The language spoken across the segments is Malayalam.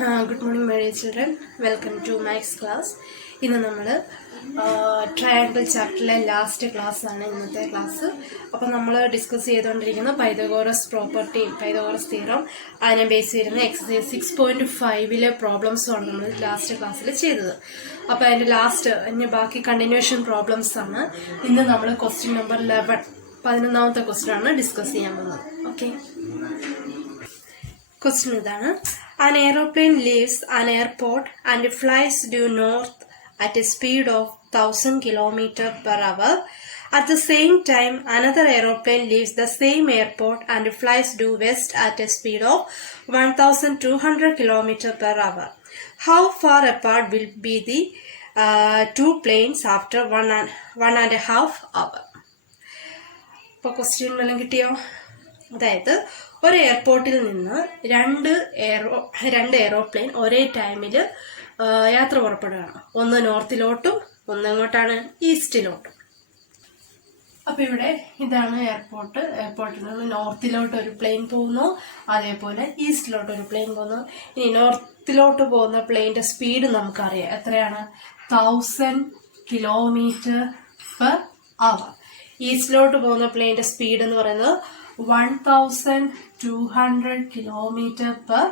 Good morning, my dear children. Welcome to Max class. ഇന്ന് നമ്മൾ ട്രയാങ്കിൾ ചാപ്റ്ററിലെ ലാസ്റ്റ് ക്ലാസ് ആണ് ഇന്നത്തെ ക്ലാസ്. അപ്പോൾ നമ്മൾ ഡിസ്കസ് ചെയ്തുകൊണ്ടിരിക്കുന്ന പൈതഗോറസ് പ്രോപ്പർട്ടിയും പൈതഗോറസ് തിയറം അതിനെ ബേസ് ചെയ്യുന്ന എക്സസൈസ് 6.5 പ്രോബ്ലംസും ആണ് നമ്മൾ ലാസ്റ്റ് ക്ലാസ്സിൽ ചെയ്തത്. അപ്പോൾ അതിൻ്റെ ലാസ്റ്റ് ബാക്കി കണ്ടിന്യൂഷൻ പ്രോബ്ലംസ് ആണ് ഇന്ന് നമ്മൾ ക്വസ്റ്റ്യൻ നമ്പർ 11 ക്വസ്റ്റ്യൻ ആണ് ഡിസ്കസ് ചെയ്യാൻ പോകുന്നത്. ഓക്കെ, ക്വസ്റ്റ്യൻ ഇതാണ്. An aeroplane leaves an airport and flies due north at a speed of 1000 km per hour. At the same time, another aeroplane leaves the same airport and flies due west at a speed of 1200 km per hour. How far apart will be the two planes after one and a half hour? ഇപ്പോൾ ക്വസ്റ്റ്യൻ വല്ലതും കിട്ടിയോ? അതായത് ഒരു എയർപോർട്ടിൽ നിന്ന് രണ്ട് എയറോപ്ലെയിൻ ഒരേ ടൈമിൽ യാത്ര പുറപ്പെടുകയാണ്. ഒന്ന് നോർത്തിലോട്ടും ഒന്ന് എങ്ങോട്ടാണ്? ഈസ്റ്റിലോട്ടും. അപ്പോൾ ഇവിടെ ഇതാണ് എയർപോർട്ടിൽ നിന്ന് നോർത്തിലോട്ട് ഒരു പ്ലെയിൻ പോകുന്നു, അതേപോലെ ഈസ്റ്റിലോട്ട് ഒരു പ്ലെയിൻ പോകുന്നു. ഇനി നോർത്തിലോട്ട് പോകുന്ന പ്ലെയിൻ്റെ സ്പീഡ് നമുക്കറിയാം, എത്രയാണ്? 1000 km/h. ഈസ്റ്റിലോട്ട് പോകുന്ന പ്ലെയിൻ്റെ സ്പീഡ് എന്ന് പറയുന്നത് 1200 km/h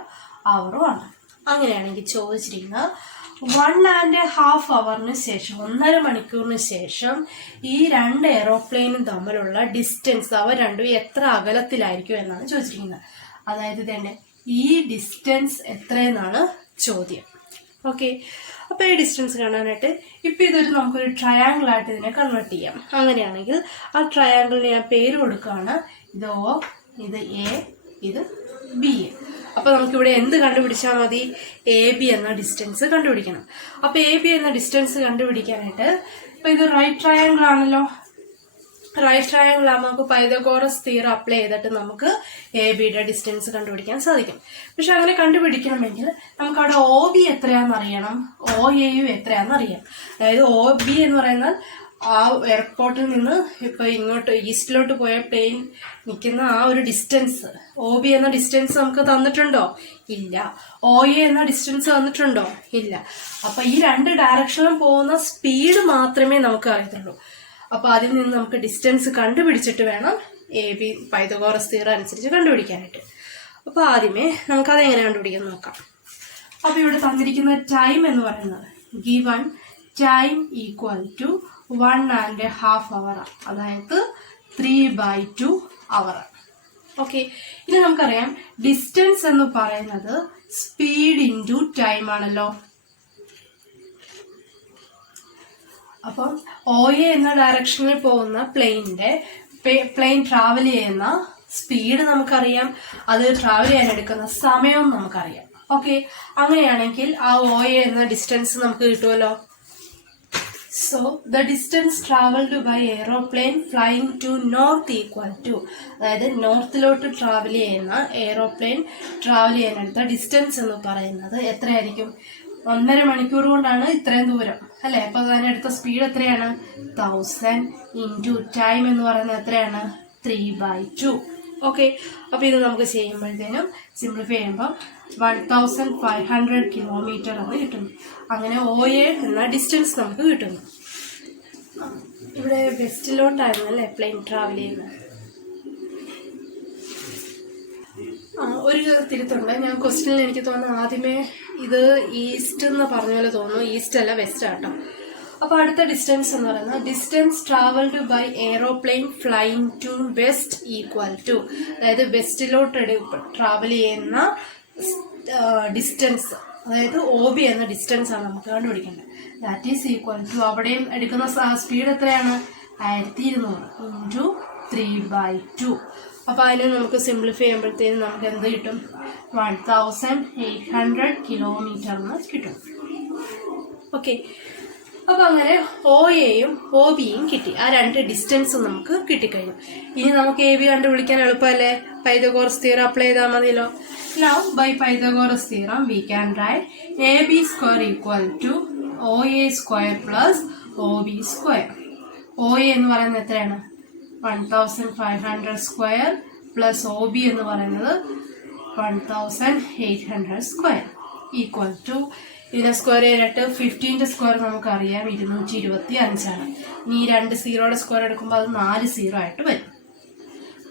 ആണ്. അങ്ങനെയാണെങ്കിൽ ചോദിച്ചിരിക്കുന്നത് 1.5 hours ശേഷം, 1.5 മണിക്കൂറിന് ശേഷം ഈ രണ്ട് എയറോപ്ലെയിനും തമ്മിലുള്ള ഡിസ്റ്റൻസ്, അവ രണ്ടും എത്ര അകലത്തിലായിരിക്കും എന്നാണ് ചോദിച്ചിരിക്കുന്നത്. അതായത് തന്നെ ഈ ഡിസ്റ്റൻസ് എത്രയെന്നാണ് ചോദ്യം. ഓക്കെ, അപ്പോൾ ഈ ഡിസ്റ്റൻസ് കാണാനായിട്ട് ഇപ്പം ഇതൊരു നമുക്കൊരു ട്രയാങ്കിൾ ആയിട്ട് ഇതിനെ കൺവേർട്ട് ചെയ്യാം. അങ്ങനെയാണെങ്കിൽ ആ ട്രയാങ്കിളിന് ഞാൻ പേര് കൊടുക്കുകയാണ്. ഇത് O, ഇത് A, ഇത് B. അപ്പോൾ നമുക്കിവിടെ എന്ത് കണ്ടുപിടിച്ചാൽ മതി? AB എന്ന ഡിസ്റ്റൻസ് കണ്ടുപിടിക്കണം. അപ്പോൾ AB എന്ന ഡിസ്റ്റൻസ് കണ്ടുപിടിക്കാനായിട്ട് ഇപ്പോൾ ഇത് റൈറ്റ് ട്രയാങ്കിൾ ആണല്ലോ. റൈറ്റ് ട്രയാങ്കിൾ ആകുമ്പോൾ നമുക്ക് പൈതഗോറസ് തിയറം അപ്ലൈ ചെയ്തിട്ട് നമുക്ക് ABയുടെ ഡിസ്റ്റൻസ് കണ്ടുപിടിക്കാൻ സാധിക്കും. പക്ഷെ അങ്ങനെ കണ്ടുപിടിക്കണമെങ്കിൽ നമുക്ക് അവിടെ OB എത്രയാണെന്ന് അറിയണം, OAയും എത്രയാണെന്ന് അറിയാം. അതായത് OB എന്ന് പറയുന്നത് ആ എയർപോർട്ടിൽ നിന്ന് ഇപ്പൊ ഇങ്ങോട്ട് ഈസ്റ്റിലോട്ട് പോയ പ്ലെയിൻ നിൽക്കുന്ന ആ ഒരു ഡിസ്റ്റൻസ്, OB എന്ന ഡിസ്റ്റൻസ് നമുക്ക് തന്നിട്ടുണ്ടോ? ഇല്ല. OA എന്ന ഡിസ്റ്റൻസ് തന്നിട്ടുണ്ടോ? ഇല്ല. അപ്പൊ ഈ രണ്ട് ഡയറക്ഷനിലും പോകുന്ന സ്പീഡ് മാത്രമേ നമുക്ക് അറിയത്തുള്ളൂ. അപ്പൊ അതിൽ നിന്ന് നമുക്ക് ഡിസ്റ്റൻസ് കണ്ടുപിടിച്ചിട്ട് വേണം AB പൈതഗോറസ് തിയറം അനുസരിച്ച് കണ്ടുപിടിക്കാനായിട്ട്. അപ്പൊ ആദ്യമേ നമുക്കത് എങ്ങനെ കണ്ടുപിടിക്കാൻ നോക്കാം. അപ്പൊ ഇവിടെ തന്നിരിക്കുന്ന ടൈം എന്ന് പറയുന്നത് given time equal to 1.5 hours, അതായത് 3/2 hours. ഓക്കെ, ഇനി നമുക്കറിയാം ഡിസ്റ്റൻസ് എന്ന് പറയുന്നത് സ്പീഡ് ഇൻറ്റു ടൈം ആണല്ലോ. അപ്പം OA എന്ന ഡയറക്ഷനിൽ പോകുന്ന പ്ലെയിൻ ട്രാവൽ ചെയ്യുന്ന സ്പീഡ് നമുക്കറിയാം, അത് ട്രാവൽ ചെയ്യാൻ എടുക്കുന്ന സമയവും നമുക്കറിയാം. ഓക്കെ, അങ്ങനെയാണെങ്കിൽ ആ OA എന്ന ഡിസ്റ്റൻസ് നമുക്ക് കിട്ടുമല്ലോ. So the distance traveled by aeroplane flying to north equal to, അതായത് നോർത്തിലോട്ട് ട്രാവൽ ചെയ്യുന്ന എയറോപ്ലെയിൻ ട്രാവൽ ചെയ്യാനെടുത്ത ഡിസ്റ്റൻസ് എന്ന് പറയുന്നത് എത്രയായിരിക്കും? 1.5 മണിക്കൂർ കൊണ്ടാണ് ഇത്രയും ദൂരം അല്ലെ. അപ്പൊ അതിനെടുത്ത സ്പീഡ് എത്രയാണ്? 1000 ഇൻറ്റു ടൈം എന്ന് പറയുന്നത് എത്രയാണ്? 3/2. ഓക്കെ, അപ്പൊ ഇത് നമുക്ക് ചെയ്യുമ്പോഴത്തേനും സിംപ്ലിഫൈ ചെയ്യുമ്പോൾ 1500 km എന്ന് കിട്ടുന്നു. അങ്ങനെ OA എന്ന ഡിസ്റ്റൻസ് നമുക്ക് കിട്ടുന്നു. ഇവിടെ വെസ്റ്റിലോട്ടായിരുന്നു അല്ലേ പ്ലെയിൻ ട്രാവൽ ചെയ്യുന്നത്. ഒരു തിരുത്തുണ്ട്, ഞാൻ ക്വസ്റ്റ്യനിൽ എനിക്ക് തോന്നുന്നു ആദ്യമേ ഇത് ഈസ്റ്റ് എന്ന് പറഞ്ഞ പോലെ തോന്നുന്നു. ഈസ്റ്റ് അല്ല, വെസ്റ്റ് ആട്ടോ. അപ്പൊ അടുത്ത ഡിസ്റ്റൻസ് എന്ന് പറയുന്നത് distance travelled by aeroplane flying to west equal to, അതായത് വെസ്റ്റിലോട്ട് ട്രാവൽ ചെയ്യുന്ന ഡിസ്റ്റൻസ്, അതായത് OB എന്ന ഡിസ്റ്റൻസ് ആണ് നമുക്ക് കണ്ടുപിടിക്കേണ്ടത്. ദാറ്റ് ഈസ് ഈക്വൽ ടു, അവിടെയും എടുക്കുന്ന സ്പീഡ് എത്രയാണ്? 1200 ഇൻറ്റു 3/2. അപ്പൊ അതിനെ നമുക്ക് സിംപ്ലിഫൈ ചെയ്യുമ്പോഴത്തേനും നമുക്ക് എന്ത് കിട്ടും? 1800 km എന്ന് കിട്ടും. ഓക്കെ, അപ്പൊ അങ്ങനെ OAയും OBയും കിട്ടി. ആ രണ്ട് ഡിസ്റ്റൻസും നമുക്ക് കിട്ടിക്കഴിഞ്ഞു. ഇനി നമുക്ക് AB കണ്ടുപിടിക്കാൻ എളുപ്പമല്ലേ? പൈതഗോറസ് തിയറം അപ്ലൈ ചെയ്താൽ മതിയല്ലോ. Now by Pythagoras theorem we can write AB square equal to OA square plus OB square. OA എന്ന് പറയുന്നത് എത്രയാണ്? 1500 square plus OB എന്ന് പറയുന്നത് 1800 square. ഈക്വൽ ടു ഇതിനെ സ്ക്വയർ ചെയ്തിട്ട് 15ന്റെ സ്ക്വയർ നമുക്കറിയാം 225 ഇനി ഈ 2 സീറോയുടെ സ്ക്വയർ എടുക്കുമ്പോൾ അത് 4 സീറോ ആയിട്ട് വരും.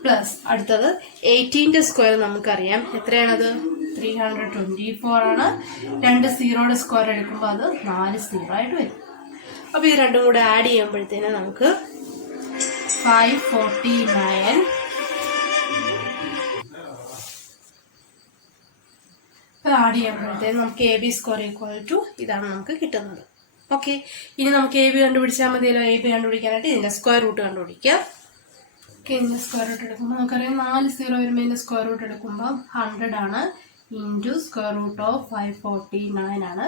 പ്ലസ് അടുത്തത് 18ന്റെ സ്ക്വയർ നമുക്കറിയാം എത്രയാണത് 324 ആണ്. 2 സീറോയുടെ സ്ക്വയർ എടുക്കുമ്പോൾ അത് 4 സീറോ ആയിട്ട് വരും. അപ്പൊ ഇത് രണ്ടും കൂടെ ആഡ് ചെയ്യുമ്പോഴത്തേന് നമുക്ക് 549 ആഡ് ചെയ്യുമ്പോഴത്തേന് നമുക്ക് A B square equal to ഇതാണ് നമുക്ക് കിട്ടുന്നത്. ഓക്കെ, ഇനി നമുക്ക് എ ബി കണ്ടുപിടിച്ചാൽ മതിയല്ലോ. എ ബി കണ്ടുപിടിക്കാനായിട്ട് ഇതിന്റെ സ്ക്വയർ റൂട്ട് കണ്ടുപിടിക്കാം. ഓക്കെ, ഇതിന്റെ സ്ക്വയർ റൂട്ട് എടുക്കുമ്പോൾ നമുക്കറിയാം 4 സീറോ വരുമ്പോൾ ഇതിന്റെ സ്ക്വയർ റൂട്ട് എടുക്കുമ്പോൾ 100 ആണ് ഇൻറ്റു സ്ക്വയർ റൂട്ട് ഓഫ് 549 ആണ്.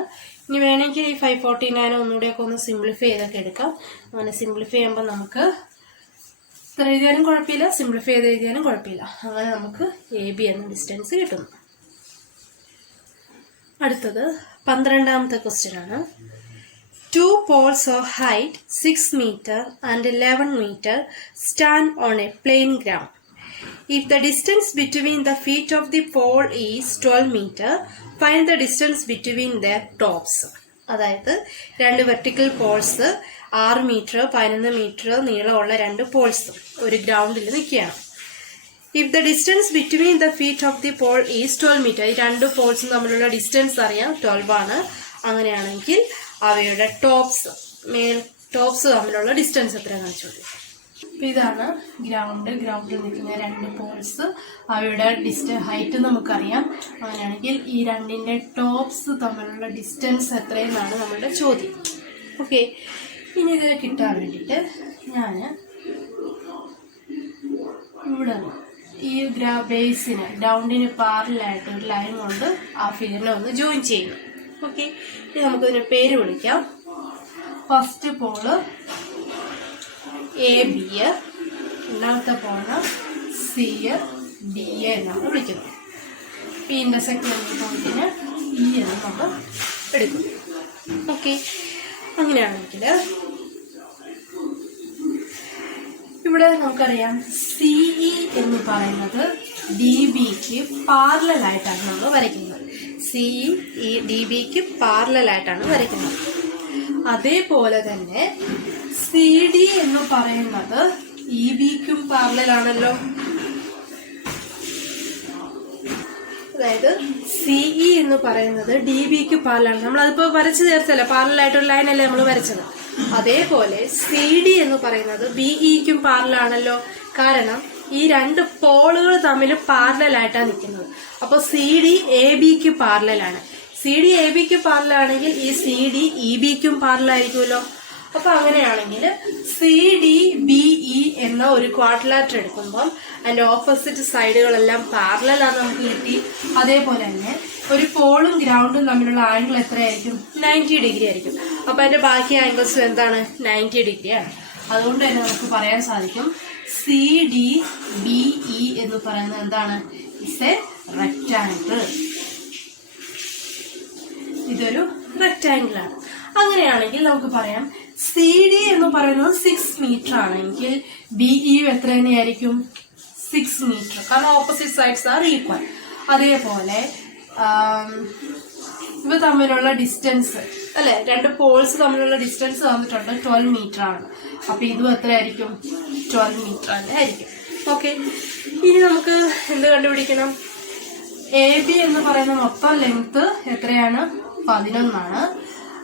ഇനി വേണമെങ്കിൽ ഈ 549 ഒന്നുകൂടെയൊക്കെ ഒന്ന് സിംപ്ലിഫൈ ചെയ്തൊക്കെ എടുക്കാം. അങ്ങനെ സിംപ്ലിഫൈ ചെയ്യുമ്പോൾ നമുക്ക് ഇത്ര എഴുതിയാലും കുഴപ്പമില്ല, സിംപ്ലിഫൈ ചെയ്ത് എഴുതിയാലും കുഴപ്പമില്ല. അങ്ങനെ നമുക്ക് എ ബി എന്ന ഡിസ്റ്റൻസ് കിട്ടുന്നു. അടുത്തത് 12ാമത്തെ ക്വസ്റ്റ്യൻ ആണ്. 2 poles of height 6 meter and 11 meter stand on a plain ground. If the distance between the feet of the pole is 12 meter, find the distance between their tops. അതായത് 2 വെർട്ടിക്കൽ പോൾസ് 6 മീറ്റർ 11 മീറ്റർ നീളമുള്ള 2 പോൾസ് ഒരു ഗ്രൗണ്ടിൽ നിൽക്കുകയാണ്. If the distance between the feet of the pole is 12 metre, ഈ 2 പോൾസും തമ്മിലുള്ള ഡിസ്റ്റൻസ് അറിയാം 12 ആണ്. അങ്ങനെയാണെങ്കിൽ അവയുടെ ടോപ്സ് തമ്മിലുള്ള ഡിസ്റ്റൻസ് എത്രയാണെന്ന് ചോദിക്കും. അപ്പൊ ഇതാണ് ഗ്രൗണ്ടിൽ നിൽക്കുന്ന 2 പോൾസ്, അവയുടെ ഹൈറ്റ് നമുക്കറിയാം. അങ്ങനെയാണെങ്കിൽ ഈ 2ന്റെ ടോപ്സ് തമ്മിലുള്ള ഡിസ്റ്റൻസ് എത്രയെന്നാണ് നമ്മളുടെ ചോദ്യം. ഓക്കെ, ഇനി ഇത് കിട്ടാൻ വേണ്ടിയിട്ട് ഞാൻ ഇവിടെ ഈ ബേസിന് ഗ്രൗണ്ടിന് പാരലായിട്ട് ഒരു ലൈൻ കൊണ്ട് ആ ഫിഗറിനെ ഒന്ന് ജോയിൻ ചെയ്യുന്നു. ഓക്കെ, ഇനി നമുക്കിതിന് പേര് വിളിക്കാം. ഫസ്റ്റ് പോള് എ ബി, രണ്ടാമത്തെ പോള് സി ഡി എ എന്നാണ് വിളിക്കുന്നത്. ഈ ഇന്റർസെക്ട് പോയിന്റിന് ഇ എന്ന് നമ്മൾ എടുക്കും. ഓക്കെ, അങ്ങനെയാണെങ്കിൽ ഇവിടെ നമുക്കറിയാം സിഇ എന്ന് പറയുന്നത് ഡി ബിക്ക് പാരലായിട്ടാണ് നമ്മൾ വരയ്ക്കുന്നത്. സിഇ ഡി ബിക്ക് പാരലായിട്ടാണ് വരയ്ക്കുന്നത്. അതേപോലെ തന്നെ സി ഡി എന്ന് പറയുന്നത് ഇ ബിക്കും പാരലാണല്ലോ. അതായത് സിഇ എന്ന് പറയുന്നത് ഡി ബിക്ക് പാരലാണ്. നമ്മളതിപ്പോ വരച്ചു ചേർത്തല്ല, പാരലായിട്ടൊരു ലൈനല്ലേ നമ്മൾ വരച്ചത്. അതേപോലെ സി ഡി എന്ന് പറയുന്നത് ബിഇക്കും പാരലാണല്ലോ. കാരണം ഈ 2 പോളുകൾ തമ്മിൽ പാരലായിട്ടാണ് നിൽക്കുന്നത്. അപ്പൊ സി ഡി എ ബിക്ക് പാരലാണ്. സി ഡി എ ബിക്ക് പാരലാണെങ്കിൽ ഈ സി ഡി ഇ ബിക്കും പാരലായിരിക്കുമല്ലോ. അപ്പൊ അങ്ങനെയാണെങ്കിൽ സി ഡി ബിഇ എന്ന ഒരു ക്വാഡ്രിലാറ്റർ എടുക്കുമ്പോൾ അതിന്റെ ഓപ്പോസിറ്റ് സൈഡുകളെല്ലാം പാരലാന്ന് നമുക്ക് കിട്ടി. അതേപോലെ തന്നെ ഒരു പോളും ഗ്രൗണ്ടും തമ്മിലുള്ള ആംഗിൾ എത്രയായിരിക്കും? 90 ഡിഗ്രി ആയിരിക്കും. അപ്പൊ അതിന്റെ ബാക്കി ആംഗിൾസും എന്താണ്? 90 ഡിഗ്രിയാണ്. അതുകൊണ്ട് തന്നെ നമുക്ക് പറയാൻ സാധിക്കും സി ഡി ബിഇ എന്ന് പറയുന്നത് എന്താണ്? It's A rectangle. ഇതൊരു റെക്ടാംഗിൾ ആണ്. അങ്ങനെയാണെങ്കിൽ നമുക്ക് പറയാം സി ഡി എന്ന് പറയുന്നത് 6 മീറ്റർ ആണെങ്കിൽ ബിഇ എത്ര തന്നെയായിരിക്കും? 6 മീറ്റർ. കാരണം ഓപ്പോസിറ്റ് സൈഡ്സ് ആർ ഈക്വൽ. അതേപോലെ ഇവ തമ്മിലുള്ള ഡിസ്റ്റൻസ് അല്ലെ, 2 പോൾസ് തമ്മിലുള്ള ഡിസ്റ്റൻസ് തന്നിട്ടുണ്ട് 12 മീറ്റർ ആണ്. അപ്പൊ ഇതും എത്രയായിരിക്കും? 12 മീറ്റർ തന്നെ ആയിരിക്കും. ഓക്കെ, ഇനി നമുക്ക് എന്ത് കണ്ടുപിടിക്കണം? എ ബി എന്ന് പറയുന്ന മൊത്തം ലെങ്ത് എത്രയാണ്? 11 ആണ്.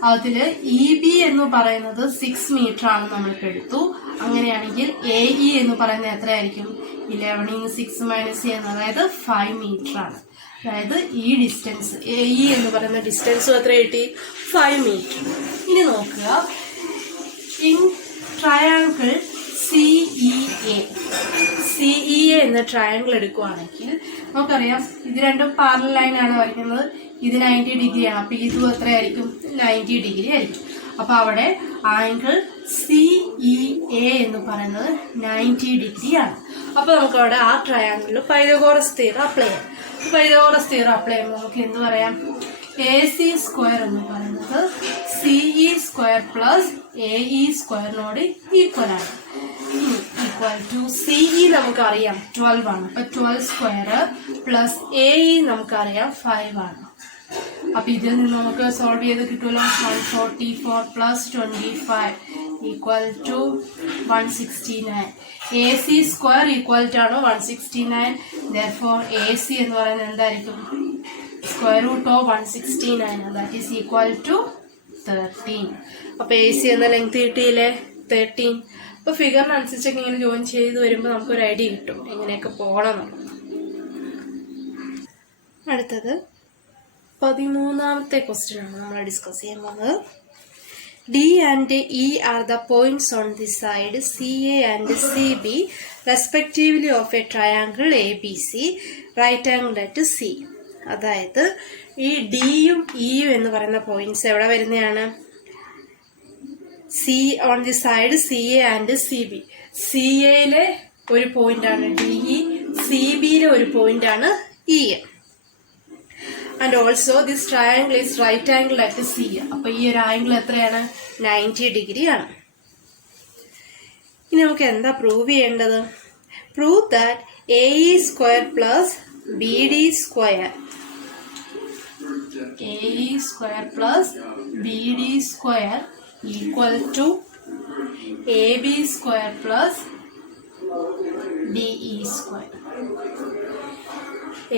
അതില് ഇ ബി എന്ന് പറയുന്നത് 6 മീറ്റർ ആണ് നമ്മൾക്ക് എടുത്തു. അങ്ങനെയാണെങ്കിൽ എ ഇ എന്ന് പറയുന്നത് എത്രയായിരിക്കും? 11 6 മൈനസ് അതായത് 5 മീറ്റർ ആണ്. അതായത് ഈ ഡിസ്റ്റൻസ് എ ഇ എന്ന് പറയുന്ന ഡിസ്റ്റൻസും എത്ര കിട്ടി? 5 മീറ്റർ. ഇനി നോക്കുക, ഇൻ ട്രയാങ്കിൾ സിഇഎ എന്ന ട്രയാങ്കിൾ എടുക്കുവാണെങ്കിൽ നമുക്കറിയാം ഇത് രണ്ടും പാരലൽ ലൈനാണ് വരയ്ക്കുന്നത്. ഇത് 90 ഡിഗ്രിയാണ്. അപ്പൊ ഇതും എത്രയായിരിക്കും? 90 ഡിഗ്രി ആയിരിക്കും. അപ്പൊ അവിടെ ആംഗിൾ സിഇഎ എന്ന് പറയുന്നത് 90 ഡിഗ്രിയാണ്. അപ്പൊ നമുക്ക് അവിടെ ആ ട്രയാങ്കിളിൽ പൈതഗോറസ് തിയറം അപ്ലൈ ചെയ്യാം. പൈതഗോറസ് തിയറം അപ്ലൈ ചെയ്യുമ്പോൾ നമുക്ക് എന്ത് പറയാം? എ സി സ്ക്വയർ എന്ന് പറയുന്നത് C E square plus A E സ്ക്വയറിനോട് ഈക്വൽ ആണ്. ഈക്വൽ ടു സിഇ നമുക്കറിയാം 12 ആണ്. അപ്പൊ 12 സ്ക്വയർ പ്ലസ് എ ഇ നമുക്കറിയാം 5 ആണ്. അപ്പൊ ഇതിൽ നിന്ന് നമുക്ക് സോൾവ് ചെയ്ത് കിട്ടുമല്ലോ. 144 plus 25 equal to 169. AC square equal to ആണ് 169. therefore AC എന്ന് പറയുന്നത് എന്തായിരിക്കും? Square root of 169. That is equal to 13. അപ്പൊ AC എന്ന ലെങ്ത് കിട്ടിയില്ലേ? 13. അപ്പൊ ഫിഗറിനനുസരിച്ചൊക്കെ ഇങ്ങനെ ജോയിൻ ചെയ്ത് വരുമ്പോൾ നമുക്കൊരു ഐഡിയ കിട്ടും എങ്ങനെയൊക്കെ പോകണം. അടുത്തത് 13ാമത്തെ ക്വസ്റ്റ്യൻ ആണ് നമ്മൾ ഡിസ്കസ് ചെയ്യാൻ പോകുന്നത്. D and E are the points on the side CA and CB respectively of a triangle ABC right angle at C. അതായത് ഈ ഡിയും ഇയും എന്ന് പറയുന്ന പോയിന്റ്സ് എവിടെ വരുന്നതാണ്? C on the side C A and C B. C എയിലെ ഒരു പോയിന്റ് ആണ് ഡി ഇ, സി ബിയിലെ ഒരു പോയിന്റ് ആണ് E A. And also this triangle is right angle at C. അപ്പൊ ഈ ഒരു ആംഗിൾ എത്രയാണ്? 90 ഡിഗ്രി ആണ്. ഇനി നമുക്ക് എന്താ പ്രൂവ് ചെയ്യേണ്ടത്? Prove that A E square plus B D square AE square plus BD square equal to AB square plus DE square.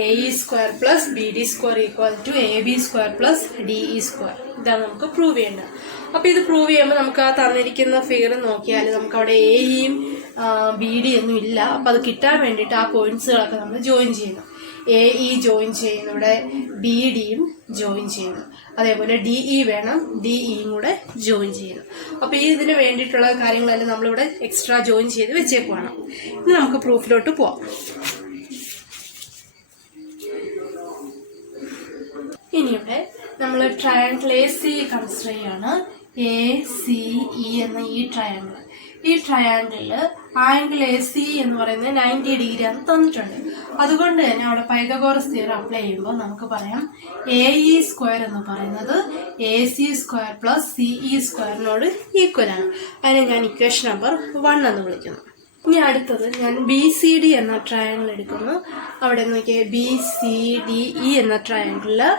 AE square plus BD square equal to AB square plus DE square. ഇതാണ് നമുക്ക് പ്രൂവ് ചെയ്യേണ്ടത്. അപ്പൊ ഇത് പ്രൂവ് ചെയ്യുമ്പോൾ നമുക്ക് ആ തന്നിരിക്കുന്ന ഫിഗർ നോക്കിയാൽ നമുക്ക് അവിടെ എയും ബി ഡി ഒന്നും ഇല്ല. അപ്പൊ അത് കിട്ടാൻ വേണ്ടിയിട്ട് ആ പോയിന്റ്സുകളൊക്കെ നമ്മൾ ജോയിൻ ചെയ്യുന്നു. എ ഇ ജോയിൻ ചെയ്യുന്നു, ഇവിടെ ബി ഡിയും ജോയിൻ ചെയ്യുന്നു, അതേപോലെ ഡി ഇ വേണം, ഡി ഇയും കൂടെ ജോയിൻ ചെയ്യുന്നു. അപ്പൊ ഈ ഇതിന് വേണ്ടിയിട്ടുള്ള കാര്യങ്ങളെല്ലാം നമ്മളിവിടെ എക്സ്ട്രാ ജോയിൻ ചെയ്ത് വെച്ചേക്കുവാണ്. ഇനി നമുക്ക് പ്രൂഫിലോട്ട് പോവാം. ഇനിയുടെ നമ്മൾ ട്രയാങ്കിൾ എ സി കൺസിഡർ ചെയ്യാണ്. എ സി ഇ എന്ന ഈ ട്രയാങ്കിൾ, ഈ ട്രയാങ്കിളില് ആംഗിൾ എ സി എന്ന് പറയുന്നത് 90 ഡിഗ്രി ആണ് തന്നിട്ടുണ്ട്. അതുകൊണ്ട് തന്നെ അവിടെ പൈതഗോറസ് തിയറം അപ്ലൈ ചെയ്യുമ്പോൾ നമുക്ക് പറയാം എ ഇ സ്ക്വയർ എന്ന് പറയുന്നത് A C square plus C E സ്ക്വയറിനോട് ഈക്വൽ ആണ്. അതിനെ ഞാൻ ഇക്വേഷൻ നമ്പർ 1 എന്ന് വിളിക്കുന്നു. ഇനി അടുത്തത് ഞാൻ ബി സി ഡി എന്ന ട്രയാങ്കിൾ എടുക്കുന്നു. അവിടെ നോക്കിയാൽ ബി സി ഡി ഇ എന്ന ട്രയാങ്കിളില്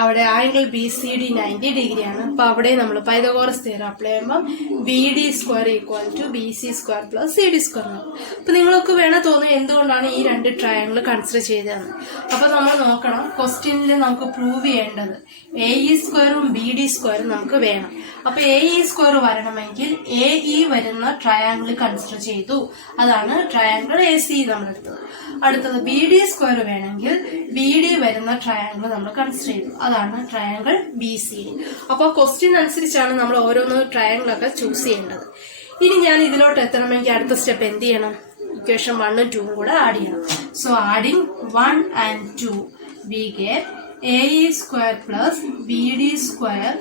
അവിടെ angle B C D 90 degree ആണ്. അപ്പൊ അവിടെ നമ്മൾ പൈതഗോറസ് തിയറം അപ്ലൈ ചെയ്യുമ്പോൾ B D square equal to B C square plus C D square ആണ്. അപ്പൊ നിങ്ങൾക്ക് വേണം തോന്നുന്നത് എന്തുകൊണ്ടാണ് ഈ രണ്ട് ട്രയാങ്കിൾ കൺസിഡർ ചെയ്തതെന്ന്. അപ്പൊ നമ്മൾ നോക്കണം, ക്വസ്റ്റ്യനിൽ നമുക്ക് പ്രൂവ് ചെയ്യേണ്ടത് എ ഇ സ്ക്വയറും ബി ഡി സ്ക്വയറും നമുക്ക് വേണം. അപ്പൊ എ ഇ സ്ക്വയർ വരണമെങ്കിൽ എ ഇ വരുന്ന ട്രയാങ്കിൾ കൺസിഡർ ചെയ്തു. അതാണ് ട്രയാങ്കിൾ എ സി നമ്മൾ എടുത്തത്. അടുത്തത് ബി ഡി സ്ക്വയർ വേണമെങ്കിൽ ബി ഡി വരുന്ന ട്രയാങ്കിൾ നമ്മൾ കൺസിഡർ ചെയ്തു. അതാണ് ട്രയാങ്കിൾ ബി സി ഡി. അപ്പോൾ ക്വസ്റ്റ്യൻ അനുസരിച്ചാണ് നമ്മൾ ഓരോന്ന് ട്രയാങ്കിൾ ഒക്കെ ചൂസ് ചെയ്യേണ്ടത്. ഇനി ഞാൻ ഇതിലോട്ട് എത്തണമെങ്കിൽ അടുത്ത സ്റ്റെപ്പ് എന്ത് ചെയ്യണം? ഇക്വേഷൻ 1 ഉം 2 ഉം കൂടെ ആഡ് ചെയ്യണം. So adding 1 and 2 we get AE square plus BD square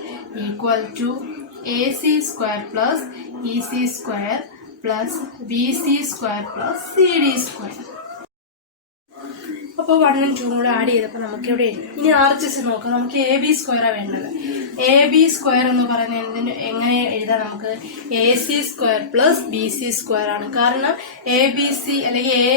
equal to AC square plus EC square plus BC square plus CD square. അപ്പോൾ 1 ഉം 2 ഉം കൂടെ ആഡ് ചെയ്തപ്പോൾ നമുക്ക് ഇവിടെ ഇനി RHS നോക്കാം. നമുക്ക് എ ബി സ്ക്വയറാണ് വേണ്ടത്. എ ബി സ്ക്വയർ എന്ന് പറയുന്നത് എങ്ങനെ എഴുതാം? നമുക്ക് A C square plus B C square ആണ്. കാരണം എ ബി സി അല്ലെങ്കിൽ എ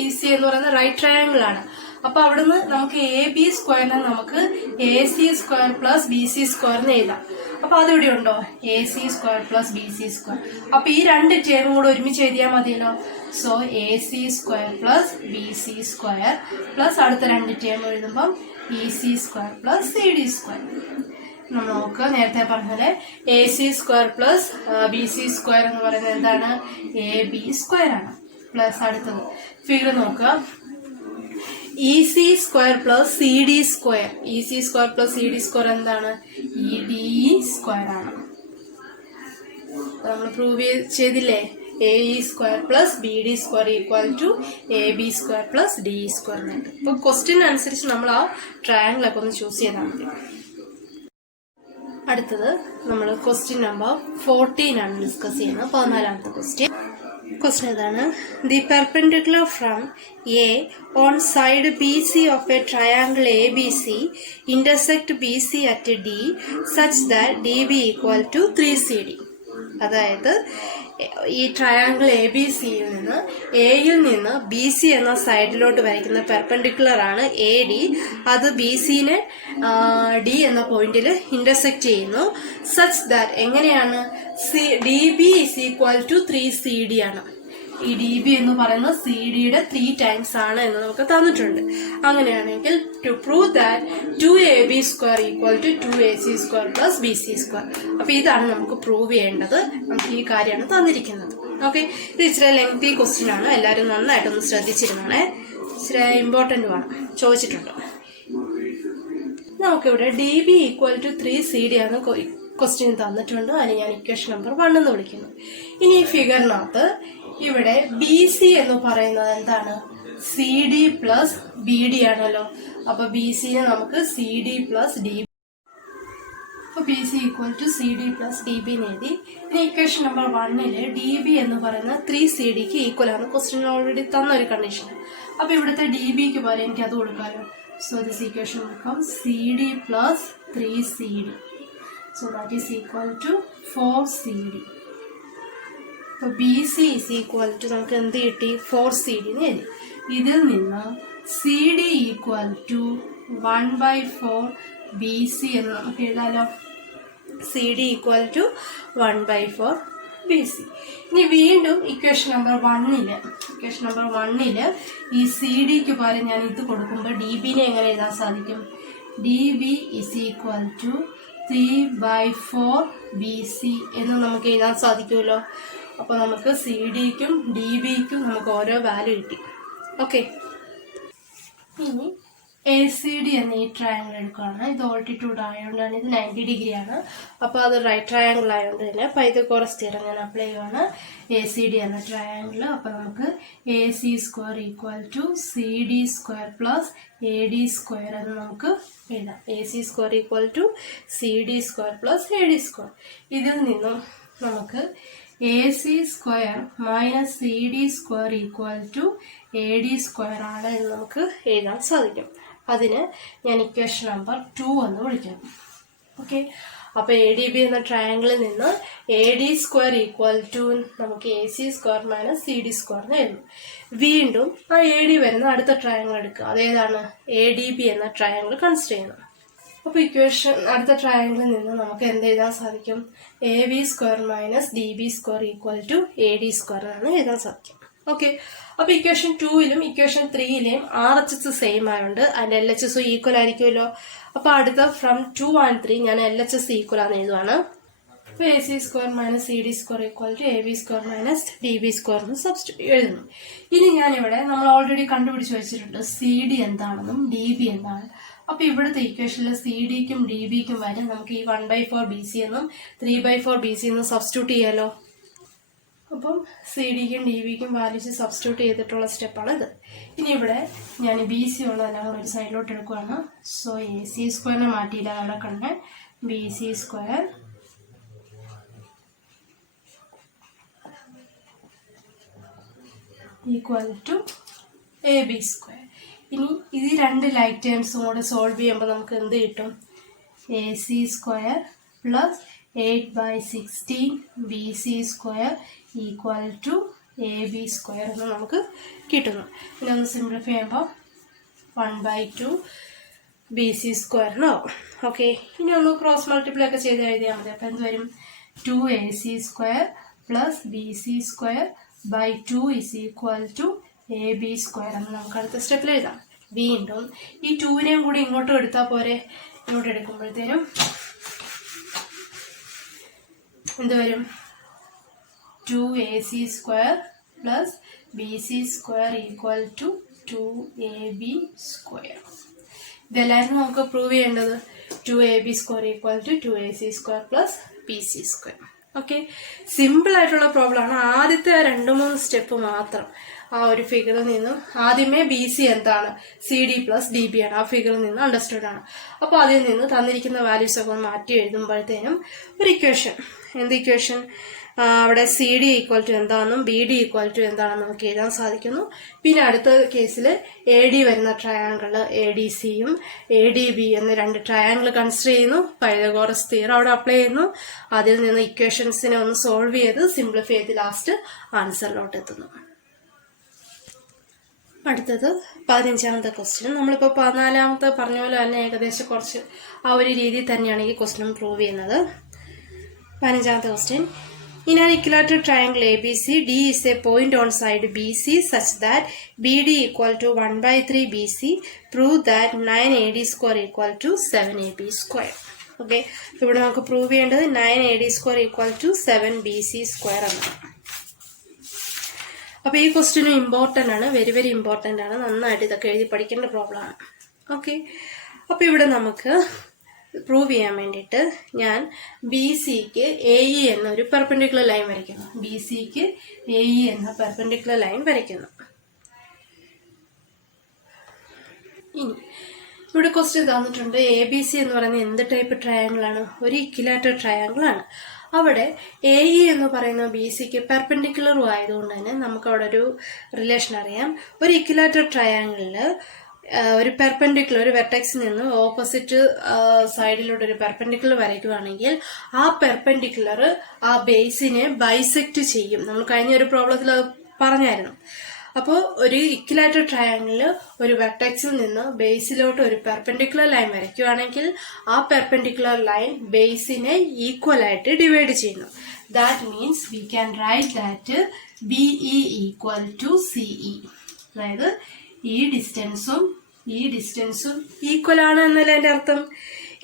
ഇ സി എന്ന് പറയുന്നത് റൈറ്റ് ട്രയാങ്കിൾ ആണ്. അപ്പൊ അവിടുന്ന് നമുക്ക് എ ബി സ്ക്വയറിനെ നമുക്ക് A C square plus B C സ്ക്വയറിന് എഴുതാം. അപ്പൊ അതിവിടെ ഉണ്ടോ? A C square plus B C square. അപ്പൊ ഈ രണ്ട് ടേമും കൂടെ ഒരുമിച്ച് എഴുതിയാൽ മതിയല്ലോ. So A C square plus B C square plus അടുത്ത രണ്ട് ടേം എഴുതുമ്പം E C square plus C D square. നമ്മൾ നോക്കുക, നേരത്തെ പറഞ്ഞത് A C square plus B C square എന്ന് പറയുന്നത് എന്താണ്? എ ബി സ്ക്വയർ ആണ്. പ്ലസ് അടുത്തത് ഫിഗർ നോക്കുക, E C square plus C D square. E C square plus C D square എന്താണ്? ഇ ഡി സ്ക്വയർ ആണ്. നമ്മൾ പ്രൂവ് ചെയ്തില്ലേ? A E square plus B D square equal to A B square plus D square എന്നുണ്ട്. ഇപ്പൊ ക്വസ്റ്റ്യൻ അനുസരിച്ച് നമ്മൾ ആ ട്രയാങ്കിളൊക്കെ ഒന്ന് ചൂസ് ചെയ്താൽ മതി. അടുത്തത് നമ്മൾ ക്വസ്റ്റ്യൻ നമ്പർ 14 ആണ് ഡിസ്കസ് ചെയ്യുന്നത്. 14ാമത്തെ ക്വസ്റ്റ്യൻ. ക്വസ്റ്റ്യൻ ഇതാണ്: the perpendicular from A on side B C of a triangle A B C intersect B C at D such that D B equal to 3CD. അതായത് ഈ ട്രയാങ്കിൾ എ ബി സിയിൽ നിന്ന് എയിൽ നിന്ന് ബി സി എന്ന സൈഡിലോട്ട് വരയ്ക്കുന്ന പെർപെൻഡിക്കുലർ ആണ് എ ഡി. അത് ബി സിനെ ഡി എന്ന പോയിന്റിൽ ഇന്റർസെക്ട് ചെയ്യുന്നു. സച്ച് ദാറ്റ് എങ്ങനെയാണ് D B is equal to 3CD ആണ്. ഈ ഡി ബി എന്ന് പറയുന്നത് സി ഡിയുടെ 3 ടൈംസ് ആണ് എന്ന് നമുക്ക് തന്നിട്ടുണ്ട്. അങ്ങനെയാണെങ്കിൽ to prove that 2AB² equal to 2AC² plus BC². അപ്പൊ ഇതാണ് നമുക്ക് പ്രൂവ് ചെയ്യേണ്ടത്. നമുക്ക് ഈ കാര്യമാണ് തന്നിരിക്കുന്നത്. ഓക്കെ, ഇത് ഇച്ചിരി ലെങ്തി ക്വസ്റ്റ്യൻ ആണ്. എല്ലാവരും നന്നായിട്ടൊന്ന് ശ്രദ്ധിച്ചിരുന്നാണേ. ഇച്ചിരി ഇമ്പോർട്ടന്റ് ആണ്, ചോദിച്ചിട്ടുണ്ട്. നമുക്കിവിടെ D B equal to 3CD ആണ് ക്വസ്റ്റ്യൻ തന്നിട്ടുണ്ട്. അതിന് ഞാൻ ഇക്വേഷൻ നമ്പർ 1 എന്ന് വിളിക്കുന്നു. ഇനി ഈ ഫിഗറിനകത്ത് ഇവിടെ ബി സി എന്ന് പറയുന്നത് എന്താണ്? C D plus B D ആണല്ലോ. അപ്പൊ ബി സിനെ നമുക്ക് സി ഡി പ്ലസ് ഡി, അപ്പൊ B C equal to C D plus D B എഴുതി. ഇനി ഇക്വേഷൻ നമ്പർ 1 ഡി ബി എന്ന് പറയുന്ന 3CD ഈക്വൽ ആണ്. ക്വസ്റ്റ്യൻ ഓൾറെഡി തന്ന ഒരു കണ്ടീഷൻ. അപ്പൊ ഇവിടുത്തെ ഡി ബിക്ക് പോലെ എനിക്ക് അത് കൊടുക്കാമല്ലോ. So this equation become C D plus 3CD. So that is equal to 4CD. അപ്പോൾ B C is equal to നമുക്ക് എന്ത് കിട്ടി? 4CD എന്ന് എഴുതി. ഇതിൽ നിന്ന് C D equal to 1/4 B C എന്ന് നമുക്ക് എഴുതാലോ. C D equal to 1/4 B C. ഇനി വീണ്ടും ഇക്വേഷൻ നമ്പർ 1 ഈ സി ഡിക്ക് പകരം ഞാൻ ഇത് കൊടുക്കുമ്പോൾ ഡി ബിനെ എങ്ങനെ എഴുതാൻ സാധിക്കും? D B is equal to 3/4 B C എന്ന് നമുക്ക് എഴുതാൻ സാധിക്കുമല്ലോ. അപ്പൊ നമുക്ക് സി ഡിക്കും ഡി ബിക്കും നമുക്ക് ഓരോ വാല്യൂ കിട്ടി. ഓക്കെ, ഇനി എ സി ഡി എന്ന ഈ ട്രയാങ്കിൾ എടുക്കുകയാണ്. ഇത് ഓൾട്ടിറ്റ്യൂഡ് ആയതുകൊണ്ടാണ്, ഇത് 90 ഡിഗ്രി ആണ്. അപ്പോൾ അത് റൈറ്റ് ട്രയാങ്കിൾ ആയതുകൊണ്ട് തന്നെ പൈതഗോറസ് തിയറം ഞാൻ അപ്ലൈ ചെയ്യുകയാണ്. എ സി ഡി എന്ന ട്രയാങ്കിൾ. അപ്പോൾ നമുക്ക് AC² equal to CD² plus AD² എന്ന് നമുക്ക് എഴുതാം. AC² equal to CD² plus AD². ഇതിൽ നിന്നും നമുക്ക് AC² minus CD² equal to AD² ആണ് എന്ന് നമുക്ക് എഴുതാൻ സാധിക്കും. അതിന് ഞാൻ ഇക്വേഷൻ നമ്പർ 2 എന്ന് വിളിക്കാം. ഓക്കെ, അപ്പൊ ADB എന്ന ട്രയാങ്കിളിൽ നിന്ന് AD² ഈക്വൽ ടു നമുക്ക് AC² മൈനസ് CD² എന്ന് എഴുതും. വീണ്ടും ആ AD വരുന്ന അടുത്ത ട്രയാങ്കിൾ എടുക്കുക. അതേതാണ്? ADB എന്ന ട്രയാങ്കിൾ കൺസിഡർ ചെയ്യുന്നത്. അപ്പൊ ഇക്വേഷൻ അടുത്ത ട്രയാങ്കിളിൽ നിന്ന് നമുക്ക് എന്ത് എഴുതാൻ സാധിക്കും? AB² minus DB² equal to AD² ആണ് എഴുതാൻ സാധിക്കും. ഓക്കെ, അപ്പൊ ഇക്വേഷൻ 2ലും ഇക്വേഷൻ 3ലെയും RHS സെയിം ആയതുകൊണ്ട് അതിന്റെ LHS ഈക്വൽ ആയിരിക്കുമല്ലോ. അപ്പൊ അടുത്ത ഫ്രം 2 and 3 ഞാൻ LHS ഈക്വൽ ആണെന്ന് എഴുതുവാണ്. അപ്പൊ AC² minus CD² equal to AB² minus DB² എന്ന് സബ്സ്റ്റിറ്റ്യൂട്ട് എഴുതുന്നു. ഇനി ഞാനിവിടെ നമ്മൾ ഓൾറെഡി കണ്ടുപിടിച്ച് വെച്ചിട്ടുണ്ട് CD എന്താണെന്നും DB എന്താണ്. അപ്പൊ ഇവിടുത്തെ ഇക്വേഷനിൽ സി ഡിക്കും ഡി ബിക്കും വരെ നമുക്ക് ഈ 1/4 ബി സി എന്നും 3/4 ബി സി എന്നും സബ്സ്റ്റിറ്റ്യൂട്ട് ചെയ്യാലോ. അപ്പം സി ഡിക്കും ഡി ബിക്കും വാല്യൂസ് സബ്സ്റ്റിറ്റ്യൂട്ട് ചെയ്തിട്ടുള്ള സ്റ്റെപ്പാണ് ഇത്. ഇനി ഇവിടെ ഞാൻ ബി സി ഉള്ളതെല്ലാം കൂടെ ഒരു സൈഡിലോട്ട് എടുക്കുകയാണ്. സോ AC² മാറ്റിയില്ല, അവിടെ കണ്ട് BC² ഈക്വൽ ടു AB². ഇനി ഇത് രണ്ട് ലൈക്ക് ടേംസും കൂടെ സോൾവ് ചെയ്യുമ്പോൾ നമുക്ക് എന്ത് കിട്ടും? AC² plus 8/16 BC² equal to AB² എന്ന് നമുക്ക് കിട്ടുന്നു. പിന്നെ ഒന്ന് സിംപ്ലിഫൈ ചെയ്യുമ്പോൾ 1/2 BC² എന്നാവും. ഓക്കെ, ഇനി ഒന്ന് ക്രോസ് മൾട്ടിപ്ലൈ ഒക്കെ ചെയ്ത് എഴുതിയാൽ മതി. അപ്പം എന്ത് വരും? 2AC² plus BC² by 2 is equal to AB² എന്ന് നമുക്ക് അടുത്ത സ്റ്റെപ്പിൽ എഴുതാം. വീണ്ടും ഈ 2നെയും കൂടി ഇങ്ങോട്ട് എടുത്താൽ പോരെ. ഇങ്ങോട്ട് എടുക്കുമ്പോഴത്തേനും എന്ത് വരും? 2AC² plus BC² equal to 2AB². ഇതെല്ലാവരും നമുക്ക് പ്രൂവ് ചെയ്യേണ്ടത്. 2AB² equal to 2AC² plus BC². Okay, simple ആയിട്ടുള്ള പ്രോബ്ലം ആണ്. ആദ്യത്തെ 2-3 സ്റ്റെപ്പ് മാത്രം ആ ഒരു ഫിഗറിൽ നിന്നും ആദ്യമേ ബി സി എന്താണ്? CD പ്ലസ് DB ആണ്. ആ ഫിഗറിൽ നിന്ന് അണ്ടർസ്റ്റുഡ് ആണ്. അപ്പോൾ അതിൽ നിന്ന് തന്നിരിക്കുന്ന വാല്യൂസ് ഒക്കെ മാറ്റി എഴുതുമ്പോഴത്തേനും ഒരു ഇക്വേഷൻ, എന്ത് ഇക്വേഷൻ? അവിടെ സി ഡി ഈക്വൽ ടു എന്താണെന്നും ബി ഡി ഈക്വൽ ടു എന്താണെന്നും നമുക്ക് എഴുതാൻ സാധിക്കുന്നു. പിന്നെ അടുത്ത കേസിൽ എ ഡി വരുന്ന ട്രയാങ്കിൾ എ ഡി സിയും എ ഡി ബി എന്ന 2 ട്രയാങ്കിൾ കൺസിഡർ ചെയ്യുന്നു. പൈതഗോറസ് തിയറം അവിടെ അപ്ലൈ ചെയ്യുന്നു. അതിൽ നിന്ന് ഇക്വേഷൻസിനെ ഒന്ന് സോൾവ് ചെയ്ത് സിംപ്ലിഫൈ ചെയ്ത് ലാസ്റ്റ് ആൻസറിലോട്ട് എത്തുന്നു. അടുത്തത് 15ാമത്തെ ക്വസ്റ്റ്യൻ. നമ്മളിപ്പോൾ 14ാമത്തെ പറഞ്ഞ പോലെ തന്നെ ഏകദേശം കുറച്ച് ആ ഒരു രീതിയിൽ തന്നെയാണ് ഈ ക്വസ്റ്റ്യൻ പ്രൂവ് ചെയ്യുന്നത്. 15ാമത്തെ question. In an equilateral triangle ABC, D is a point on side BC such that BD equal to 1/3 BC. Prove that 9AD square equal to 7AB square. Okay, ഇവിടെ നമുക്ക് പ്രൂവ് ചെയ്യേണ്ടത് 9AD square equal to 7BC square എന്നാണ്. അപ്പോൾ ഈ ക്വസ്റ്റ്യനും ഇമ്പോർട്ടൻ്റ് ആണ്, വെരി വെരി ഇമ്പോർട്ടൻ്റ് ആണ്. നന്നായിട്ട് ഇതൊക്കെ എഴുതി പഠിക്കേണ്ട പ്രോബ്ലം ആണ്. ഓക്കെ, അപ്പോൾ ഇവിടെ നമുക്ക് പ്രൂവ് ചെയ്യാൻ വേണ്ടിയിട്ട് ഞാൻ ബി സിക്ക് എ ഇ എന്നൊരു പെർപെൻഡിക്കുലർ ലൈൻ വരയ്ക്കുന്നു. ബി സിക്ക് എ ഇ എന്ന പെർപെൻഡിക്കുലർ ലൈൻ വരയ്ക്കുന്നു. ഇനി ഇവിടെ ക്വസ്റ്റ്യൻ തന്നിട്ടുണ്ട് എ ബി സി എന്ന് പറയുന്നത് എന്ത് ടൈപ്പ് ട്രയാങ്കിൾ ആണ്? ഒരു ഇക്വിലാറ്ററൽ ട്രയാങ്കിൾ ആണ്. അവിടെ എ ഇ എന്ന് പറയുന്ന ബി സിക്ക് പെർപെൻഡിക്കുലറും ആയതുകൊണ്ട് തന്നെ നമുക്ക് അവിടെ ഒരു റിലേഷൻ അറിയാം. ഒരു ഇക്വിലാറ്ററൽ ട്രയാങ്കിളിൽ ഒരു പെർപെൻഡിക്കുലർ, ഒരു വെർട്ടെക്സിൽ നിന്ന് ഓപ്പോസിറ്റ് സൈഡിലൂടെ ഒരു പെർപെൻഡിക്കുലർ വരയ്ക്കുകയാണെങ്കിൽ ആ പെർപെൻഡിക്കുലർ ആ ബേസിനെ ബൈസെക്ട് ചെയ്യും. നമ്മൾ കഴിഞ്ഞ ഒരു പ്രോബ്ലത്തിൽ അത് പറഞ്ഞായിരുന്നു. അപ്പോൾ ഒരു ഇക്വിലാറ്ററൽ ട്രയാങ്കിളിൽ ഒരു വെർട്ടെക്സിൽ നിന്ന് ബേസിലോട്ട് ഒരു പെർപെൻഡിക്കുലർ ലൈൻ വരയ്ക്കുകയാണെങ്കിൽ ആ പെർപെൻഡിക്കുലർ ലൈൻ ബേസിനെ ഈക്വൽ ആയിട്ട് ഡിവൈഡ് ചെയ്യുന്നു. That means we can write that B E equal to C E. അതായത് ഈ ഡിസ്റ്റൻസും ഈക്വൽ ആണ് എന്നല്ല എൻ്റെ അർത്ഥം.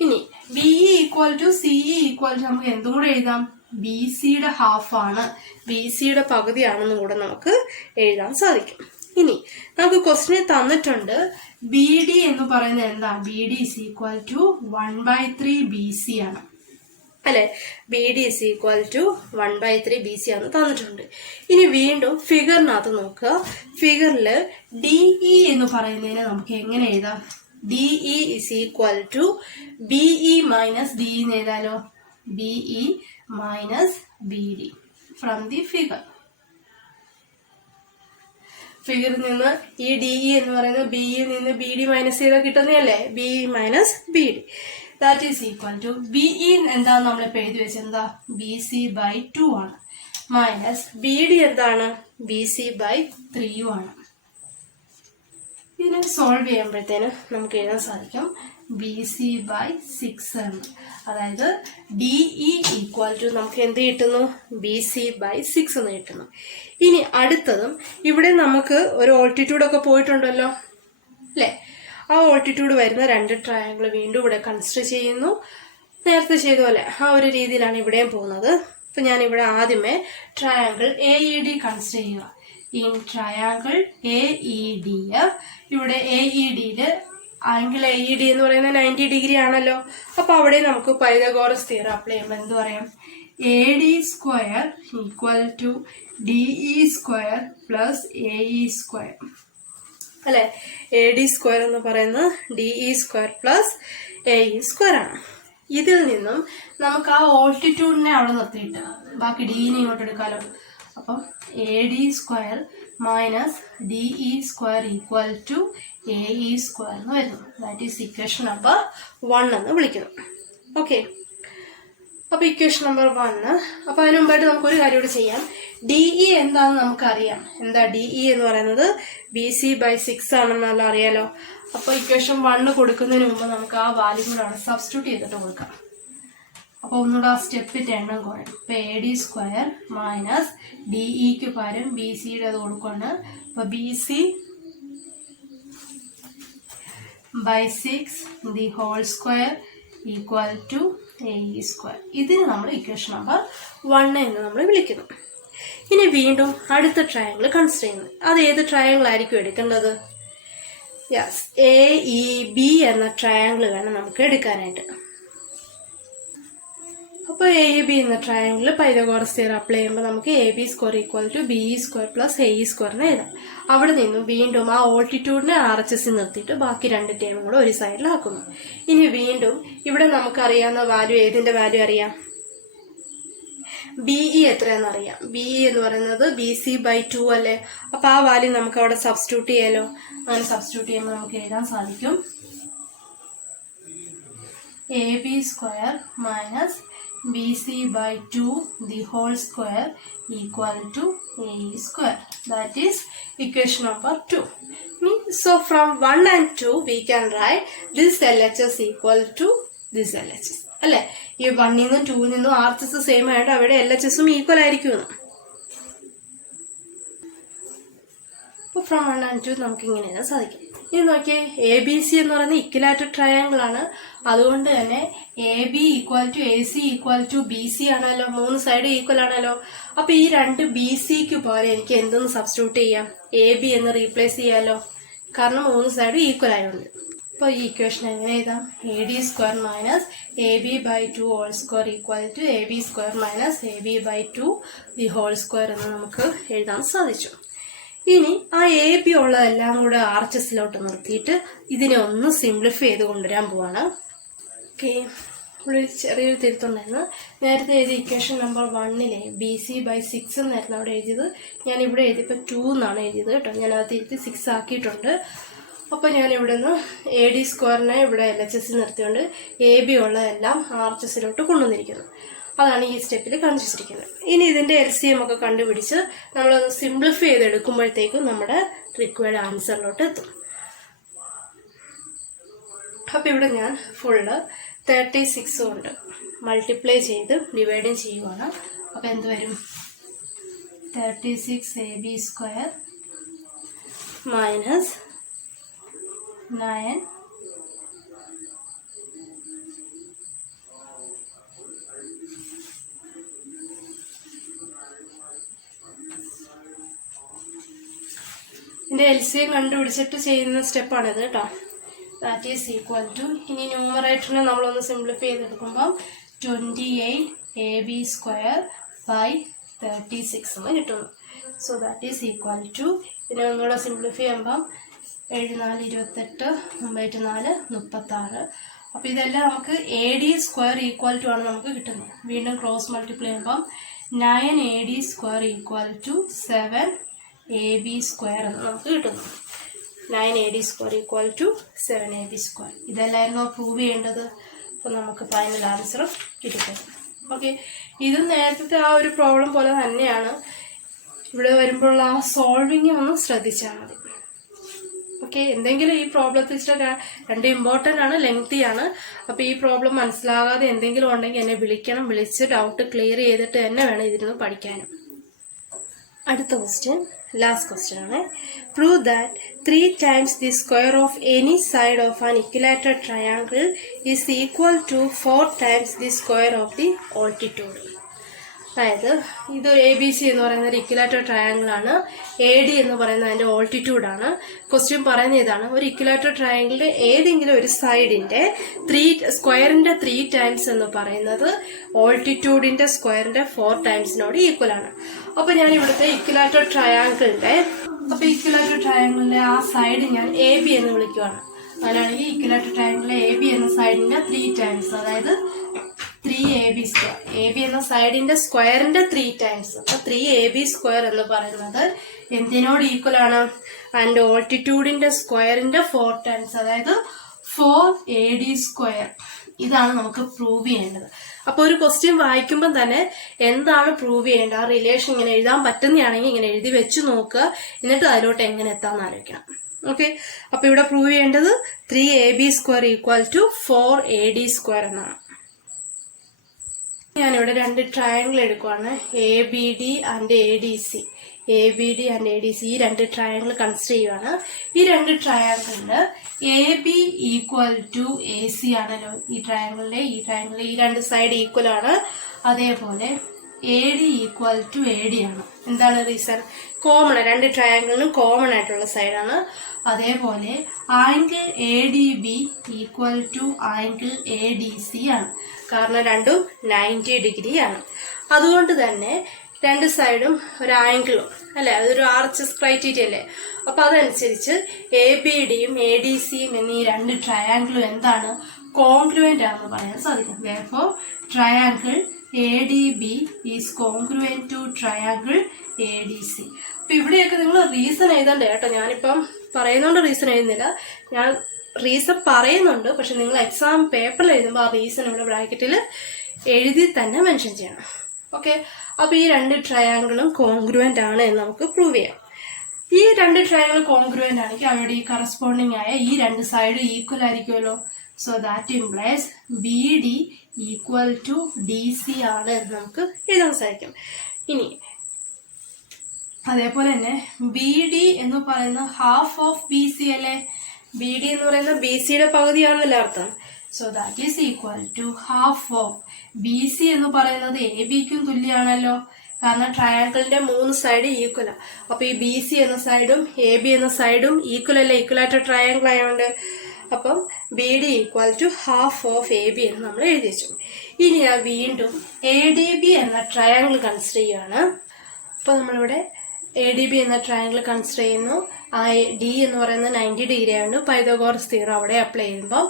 ഇനി B E equal to C E equal to നമുക്ക് എന്തും കൂടെ എഴുതാം, ബി സിയുടെ ഹാഫ് ആണ്, ബി സിയുടെ പകുതിയാണെന്നും കൂടെ നമുക്ക് എഴുതാൻ സാധിക്കും. ഇനി നമുക്ക് ക്വസ്റ്റ്യൻ തന്നിട്ടുണ്ട് ബി ഡി എന്ന് പറയുന്നത് എന്താ? B D is equal to 1/3 B C ആണ് അല്ലെ? B D is equal to 1/3 B C ആണ് തന്നിട്ടുണ്ട്. ഇനി വീണ്ടും ഫിഗറിനകത്ത് നോക്കുക. ഫിഗറിൽ ഡി ഇ എന്ന് പറയുന്നതിന് നമുക്ക് എങ്ങനെ എഴുതാം? D E is equal to B E minus D എന്ന് എഴുതാലോ. B E minus B D from the figure. ഫിഗറിൽ നിന്ന് ഈ ഡി ഇ എന്ന് പറയുന്നത് ബി ഇ നിന്ന് ബി ഡി മൈനസ് ചെയ്താൽ കിട്ടുന്നതല്ലേ? B E minus B D. That is equal to B E എന്താണ് നമ്മളിപ്പോൾ എഴുതി വെച്ചത്? എന്താ? ബി സി ബൈ 2 ആണ്. മൈനസ് ബി ഡി എന്താണ്? ബി സി ബൈ 3 ആണ്. ഇതിനെ സോൾവ് ചെയ്യുമ്പോഴത്തേന് നമുക്ക് എഴുതാൻ സാധിക്കും ബി സി ബൈ 6 ആണ്. അതായത് ഡി ഇ ഈക്വൽ ടു നമുക്ക് എന്ത് കിട്ടുന്നു? ബി സി ബൈ 6 എന്ന് കിട്ടുന്നു. ഇനി അടുത്തതും ഇവിടെ നമുക്ക് ഒരു ഓൾട്ടിറ്റ്യൂഡൊക്കെ പോയിട്ടുണ്ടല്ലോ അല്ലേ? ആ ഓൾട്ടിറ്റ്യൂഡ് വരുന്ന 2 ട്രയാങ്കിൾ വീണ്ടും ഇവിടെ കൺസിഡർ ചെയ്യുന്നു. നേരത്തെ ചെയ്ത പോലെ ആ ഒരു രീതിയിലാണ് ഇവിടെയും പോകുന്നത്. അപ്പൊ ഞാൻ ഇവിടെ ആദ്യമേ triangle A E D consider ചെയ്യുക. In triangle A E D, ഇവിടെ എ ഇ ഡിയില് ആംഗിൾ എ ഇ ഡി എന്ന് പറയുന്നത് 90 ഡിഗ്രി ആണല്ലോ. അപ്പൊ അവിടെ നമുക്ക് പൈതഗോറസ് തിയറം അപ്ലൈ ചെയ്യുമ്പോൾ എന്ത് പറയാം? A D square equal to D E square plus A E square അല്ലെ? എ ഡി സ്ക്വയർ എന്ന് പറയുന്നത് D E square plus A E square ആണ്. ഇതിൽ നിന്നും നമുക്ക് ആ ഓൾട്ടിറ്റ്യൂഡിനെ അവിടെ നിർത്തിയിട്ട് ബാക്കി ഡിനെ ഇങ്ങോട്ട് എടുക്കാലോ. അപ്പം A D square minus D E square equal to A E square എന്ന് വരുന്നു. ദാറ്റ് ഈസ് ഇക്വേഷൻ നമ്പർ 1 എന്ന് വിളിക്കുന്നു. ഓക്കെ, അപ്പൊ ഇക്വേഷൻ നമ്പർ 1. അപ്പൊ അതിന് മുമ്പായിട്ട് നമുക്കൊരു കാര്യം കൂടി ചെയ്യാം. ഡി ഇ എന്താണെന്ന് നമുക്കറിയാം. എന്താ ഡി ഇ എന്ന് പറയുന്നത്? ബി സി ബൈ 6 ആണെന്നല്ലോ അറിയാലോ. അപ്പൊ ഇക്വേഷൻ 1 കൊടുക്കുന്നതിന് മുമ്പ് നമുക്ക് ആ വാല്യൂ കൂടെ അവിടെ സബ്സ്റ്റിറ്റ്യൂട്ട് ചെയ്തിട്ട് കൊടുക്കാം. അപ്പൊ ഒന്നുകൂടെ ആ സ്റ്റെപ്പിന്റെ എണ്ണം കുറയും. ഇപ്പൊ A D square minus D ഇക്ക് പകരം ബി സിയുടെ അത് കൊടുക്കുകയാണ്. അപ്പൊ B C by 6 the whole square equal to A E square. ഇതിന് നമ്മൾ ഇക്വേഷൻ നമ്പർ 1 എന്ന് നമ്മൾ വിളിക്കുന്നു. ഇനി വീണ്ടും അടുത്ത ട്രയാങ്കിൾ കൺസിഡർ ചെയ്യുന്നത്. അത് ഏത് ട്രയാങ്കിൾ ആയിരിക്കും എടുക്കേണ്ടത്? യെസ്, എ ഇ ബി എന്ന ട്രയാങ്കിൾ വേണം നമുക്ക് എടുക്കാനായിട്ട്. അപ്പോൾ എ ഇ ബി എന്ന ട്രയാങ്കിൾ പൈതഗോറസ് തിയറം അപ്ലൈ ചെയ്യുമ്പോൾ നമുക്ക് A B square equal to B E square plus A E സ്ക്വയറിന് എഴുതാം. അവിടെ നിന്നും വീണ്ടും ആ ഓൾട്ടിറ്റ്യൂഡിനെ ആർ എച്ച് എസ് നിർത്തിയിട്ട് ബാക്കി 2 ടേമും കൂടെ ഒരു സൈഡിലാക്കുന്നു. ഇനി വീണ്ടും ഇവിടെ നമുക്കറിയാവുന്ന വാല്യൂ, ഏതിന്റെ വാല്യൂ അറിയാം? BE എത്രയാണെന്ന് അറിയാം. BE എന്ന് പറയുന്നത് BC/2 അല്ലേ. അപ്പൊ ആ വാല്യൂ നമുക്ക് അവിടെ സബ്സ്റ്റിറ്റ്യൂട്ട് ചെയ്യാലോ. അങ്ങനെ സബ്സ്റ്റിറ്റ്യൂട്ട് ചെയ്യുമ്പോൾ നമുക്ക് എഴുതാൻ സാധിക്കും AB² minus BC/2 the whole square equal to AE². That is equation number 2. So from 1 and 2 we can write this LHS equal to this LHS. അല്ലെ, ഈ 1 നിന്നും 2 നിന്നും RHS സെയിം ആയിട്ട് അവിടെ LHSഉം ഈക്വൽ ആയിരിക്കും. അപ്പോൾ ഫ്രം 1 and 2 നമുക്ക് ഇങ്ങനെ എഴുതാൻ സാധിക്കും. ഇനി നോക്കിയേ, ABC എന്ന് പറയുന്നത് ഇക്വിലാറ്റർ ട്രയാങ്കിൾ ആണ്. അതുകൊണ്ട് തന്നെ AB = AC = BC ആണല്ലോ. 3 സൈഡ് ഈക്വൽ ആണല്ലോ. അപ്പൊ ഈ രണ്ട് BCക്ക് പോലെ എനിക്ക് എന്തെന്ന് സബ്സ്റ്റിറ്റ്യൂട്ട് ചെയ്യാം? AB എന്ന് റീപ്ലേസ് ചെയ്യാലോ, കാരണം 3 സൈഡ് ഈക്വൽ ആയതുകൊണ്ട്. അപ്പോൾ ഈ ഇക്വേഷൻ എങ്ങനെ എഴുതാം? AD² minus AB/2 whole square equal to AB² minus AB/2 the whole square എന്ന് നമുക്ക് എഴുതാൻ സാധിച്ചു. ഇനി ആ AB ഉള്ളതെല്ലാം കൂടെ RHSലോട്ട് നിർത്തിയിട്ട് ഇതിനെ ഒന്ന് സിംപ്ലിഫൈ ചെയ്ത് കൊണ്ടുവരാൻ പോവാണ്. ഓക്കെ, ഇവിടെ ചെറിയൊരു തിരുത്തുണ്ടായിരുന്നു. നേരത്തെ എഴുതിയ ഇക്വേഷൻ നമ്പർ 1ലെ BC/6 എന്നായിരുന്നു അവിടെ എഴുതിയത്. ഞാൻ ഇവിടെ എഴുതിയപ്പോൾ 2 എന്നാണ് എഴുതിയത് കേട്ടോ. ഞാൻ അത് തിരുത്തി 6 ആക്കിയിട്ടുണ്ട്. അപ്പോൾ ഞാൻ ഇവിടെ നിന്ന് AD² ഇവിടെ LHS നിർത്തിക്കൊണ്ട് AB ഉള്ളതെല്ലാം RHSലോട്ട് കൊണ്ടുവന്നിരിക്കുന്നു. അതാണ് ഈ സ്റ്റെപ്പിൽ കാണിച്ചിരിക്കുന്നത്. ഇനി ഇതിന്റെ LCM ഒക്കെ കണ്ടുപിടിച്ച് നമ്മളൊന്ന് സിംപ്ലിഫൈ ചെയ്തെടുക്കുമ്പോഴത്തേക്കും നമ്മുടെ റിക്വയർഡ് ആൻസറിലോട്ട് എത്തും. അപ്പൊ ഇവിടെ ഞാൻ ഫുള്ള് 36 കൊണ്ട് മൾട്ടിപ്ലൈ ചെയ്ത് ഡിവൈഡും ചെയ്യുവാണ്. അപ്പൊ എന്ത് വരും? 36 AB² മൈനസ് 9 ഇതിന്റെ LCM കണ്ടുപിടിച്ചിട്ട് ചെയ്യുന്ന സ്റ്റെപ്പാണിത് കേട്ടോ. ദാറ്റ് ഈസ് ഈക്വൽ ടു, ഇനി ന്യൂമറേറ്ററിനെ നമ്മളൊന്ന് സിംപ്ലിഫൈ ചെയ്തെടുക്കുമ്പം 28 AB²/36 എന്ന് കിട്ടുന്നു. So that is equal to, ഇതിനെ ഒന്നുകൂടെ സിംപ്ലിഫൈ ചെയ്യുമ്പം 7 4 28 9 4 36. അപ്പൊ ഇതെല്ലാം നമുക്ക് AD² ഈക്വൽ ടു ആണ് നമുക്ക് കിട്ടുന്നത്. വീണ്ടും ക്രോസ് മൾട്ടിപ്ലൈ ചെയ്യുമ്പം 9 AD² ഈക്വൽ ടു 7 AB² എന്ന് നമുക്ക് കിട്ടുന്നു. 9 AD² equal to 7 AB². ഇതെല്ലായിരുന്നു prove ചെയ്യേണ്ടത്. അപ്പൊ നമുക്ക് ഫൈനൽ ആൻസർ കിട്ടിത്തരും. ഓക്കെ, ഇത് നേരത്തെ ആ ഒരു പ്രോബ്ലം പോലെ തന്നെയാണ്. ഇവിടെ വരുമ്പോൾ ആ സോൾവിങ് ഒന്ന് ശ്രദ്ധിച്ചാൽ മതി. ഓക്കെ, എന്തെങ്കിലും ഈ പ്രോബ്ലത്തിൽ രണ്ട് ഇമ്പോർട്ടൻ്റ് ആണ്, ലെങ്തി ആണ്. അപ്പൊ ഈ പ്രോബ്ലം മനസ്സിലാകാതെ എന്തെങ്കിലും ഉണ്ടെങ്കിൽ എന്നെ വിളിക്കണം. വിളിച്ച് ഡൗട്ട് ക്ലിയർ ചെയ്തിട്ട് തന്നെ വേണം ഇതിരുന്ന് പഠിക്കാനും. അടുത്ത ക്വസ്റ്റ്യൻ, ലാസ്റ്റ് ക്വസ്റ്റ്യൻ ആണ്. Prove that 3 times the square of any side of an equilateral triangle is equal to 4 times the square of the altitude. അതായത് ഇത് ABC എന്ന് പറയുന്ന ഒരു ഇക്വിലാറ്റർ ട്രയാങ്കിൾ ആണ്. AD എന്ന് പറയുന്നത് അതിന്റെ ഓൾട്ടിറ്റ്യൂഡ് ആണ്. ക്വസ്റ്റ്യൻ പറയുന്ന ഇതാണ്, ഒരു ഇക്വിലാറ്റർ ട്രയാങ്കിളിന്റെ ഏതെങ്കിലും ഒരു സൈഡിന്റെ സ്ക്വയറിന്റെ 3 ടൈംസ് എന്ന് പറയുന്നത് ഓൾട്ടിറ്റ്യൂഡിന്റെ സ്ക്വയറിന്റെ 4 ടൈംസിനോട് ഈക്വൽ ആണ്. അപ്പൊ ഞാൻ ഇവിടുത്തെ ഇക്വിലാറ്റർ ട്രയാങ്കിളിന്റെ ആ സൈഡ് ഞാൻ AB എന്ന് വിളിക്കുവാണ്. അങ്ങനെയാണെങ്കിൽ ഇക്വിലാറ്റർ ട്രയാങ്കിളിലെ AB എന്ന സൈഡിന്റെ 3 ടൈംസ്, അതായത് 3AB². AB എന്ന സൈഡിന്റെ സ്ക്വയറിന്റെ 3 ടൈംസ്. അപ്പൊ 3AB² എന്ന് പറയുന്നത് എന്തിനോട് ഈക്വൽ ആണ്? അതിന്റെ ഓൾട്ടിറ്റ്യൂഡിന്റെ സ്ക്വയറിന്റെ 4 ടൈംസ്, അതായത് 4AD². ഇതാണ് നമുക്ക് പ്രൂവ് ചെയ്യേണ്ടത്. അപ്പൊ ഒരു ക്വസ്റ്റ്യൻ വായിക്കുമ്പോൾ തന്നെ എന്താണ് പ്രൂവ് ചെയ്യേണ്ടത്, ആ റിലേഷൻ ഇങ്ങനെ എഴുതാൻ പറ്റുന്നതാണെങ്കിൽ ഇങ്ങനെ എഴുതി വെച്ച് നോക്കുക. എന്നിട്ട് അതിലോട്ട് എങ്ങനെ എത്താന്ന് ആലോചിക്കണം. ഓക്കെ, അപ്പൊ ഇവിടെ പ്രൂവ് ചെയ്യേണ്ടത് 3AB² ഈക്വൽ ടു 4AD² എന്നാണ്. ഞാനിവിടെ 2 ട്രയാങ്കിൾ എടുക്കുവാണ്, ABD and ADC. ABD and ADC ഈ 2 ട്രയാങ്കിൾ കൺസിഡർ ചെയ്യുവാണ്. ഈ 2 ട്രയാങ്കിളില് AB ഈക്വൽ ടു AC ആണല്ലോ. ഈ ട്രയാങ്കിളിലെ ഈ 2 സൈഡ് ഈക്വൽ ആണ്. അതേപോലെ AD ഈക്വൽ ടു AD ആണ്. എന്താണ് റീസൺ? കോമൺ, 2 ട്രയാങ്കിളിനും കോമൺ ആയിട്ടുള്ള സൈഡാണ്. അതേപോലെ angle ADB equal to angle ADC ആണ്. കാരണം രണ്ടും 90 ഡിഗ്രി ആണ്. അതുകൊണ്ട് തന്നെ 2 സൈഡും ഒരു ആംഗിളും അല്ലെ, അതൊരു RHS ക്രൈറ്റീരിയ അല്ലേ. അപ്പൊ അതനുസരിച്ച് ABDയും ADCയും എന്നീ 2 ട്രയാങ്കിളും എന്താണ്? കോൺഗ്രുവന്റ് ആണെന്ന് പറയാൻ സാധിക്കും. Therefore, triangle ADB is congruent to triangle ADC. അപ്പൊ ഇവിടെയൊക്കെ നിങ്ങൾ റീസൺ എഴുതണ്ടേ കേട്ടോ. ഞാനിപ്പം പറയുന്നോണ്ട് റീസൺ എഴുതുന്നില്ല, ഞാൻ റീസൺ പറയുന്നുണ്ട്. പക്ഷെ നിങ്ങൾ എക്സാം പേപ്പറിൽ എഴുതുമ്പോൾ ആ റീസൺ ഇവിടെ ബ്രാക്കറ്റിൽ എഴുതി തന്നെ മെൻഷൻ ചെയ്യണം. ഓക്കെ, അപ്പൊ ഈ രണ്ട് ട്രയാങ്കിളും കോൺഗ്രുവന്റ് ആണ് എന്ന് നമുക്ക് പ്രൂവ് ചെയ്യാം. ഈ രണ്ട് ട്രയാങ്കിൾ കോൺഗ്രുവന്റ് ആണെങ്കിൽ അവരുടെ ഈ കറസ്പോണ്ടിങ് ആയ ഈ രണ്ട് സൈഡും ഈക്വൽ ആയിരിക്കുമല്ലോ. So that implies BD equal to DC ആണ് എന്ന് നമുക്ക് എഴുതാൻ സാധിക്കും. ഇനി അതേപോലെ തന്നെ BD എന്ന് പറയുന്ന ഹാഫ് ഓഫ് BC അല്ലേ. BD എന്ന് പറയുന്ന BCയുടെ പകുതിയാണെന്നല്ലേ അർത്ഥം. So that is equal to half of BC എന്ന് പറയുന്നത് ABക്കും തുല്യമാണല്ലോ. കാരണം ട്രയാങ്കിളിന്റെ 3 സൈഡ് ഈക്വൽ. അപ്പൊ ഈ BC എന്ന സൈഡും AB എന്ന സൈഡും ഈക്വൽ അല്ലേ, ഈക്വലായിട്ട് ട്രയാങ്കിൾ ആയതുകൊണ്ട്. അപ്പം BD equal to half of AB എന്ന് നമ്മൾ എഴുതി വെച്ചു. ഇനി ഞാൻ വീണ്ടും ADB എന്ന ട്രയാങ്കിൾ കൺസിഡർ ചെയ്യുകയാണ്. അപ്പൊ നമ്മളിവിടെ ADB എന്ന ട്രയാങ്കിൾ കൺസിഡർ ചെയ്യുന്നു. ആ D എന്ന് പറയുന്നത് 90 ഡിഗ്രി ആണ്. പൈതഗോറസ് തിയറം അവിടെ അപ്ലൈ ചെയ്യുമ്പോൾ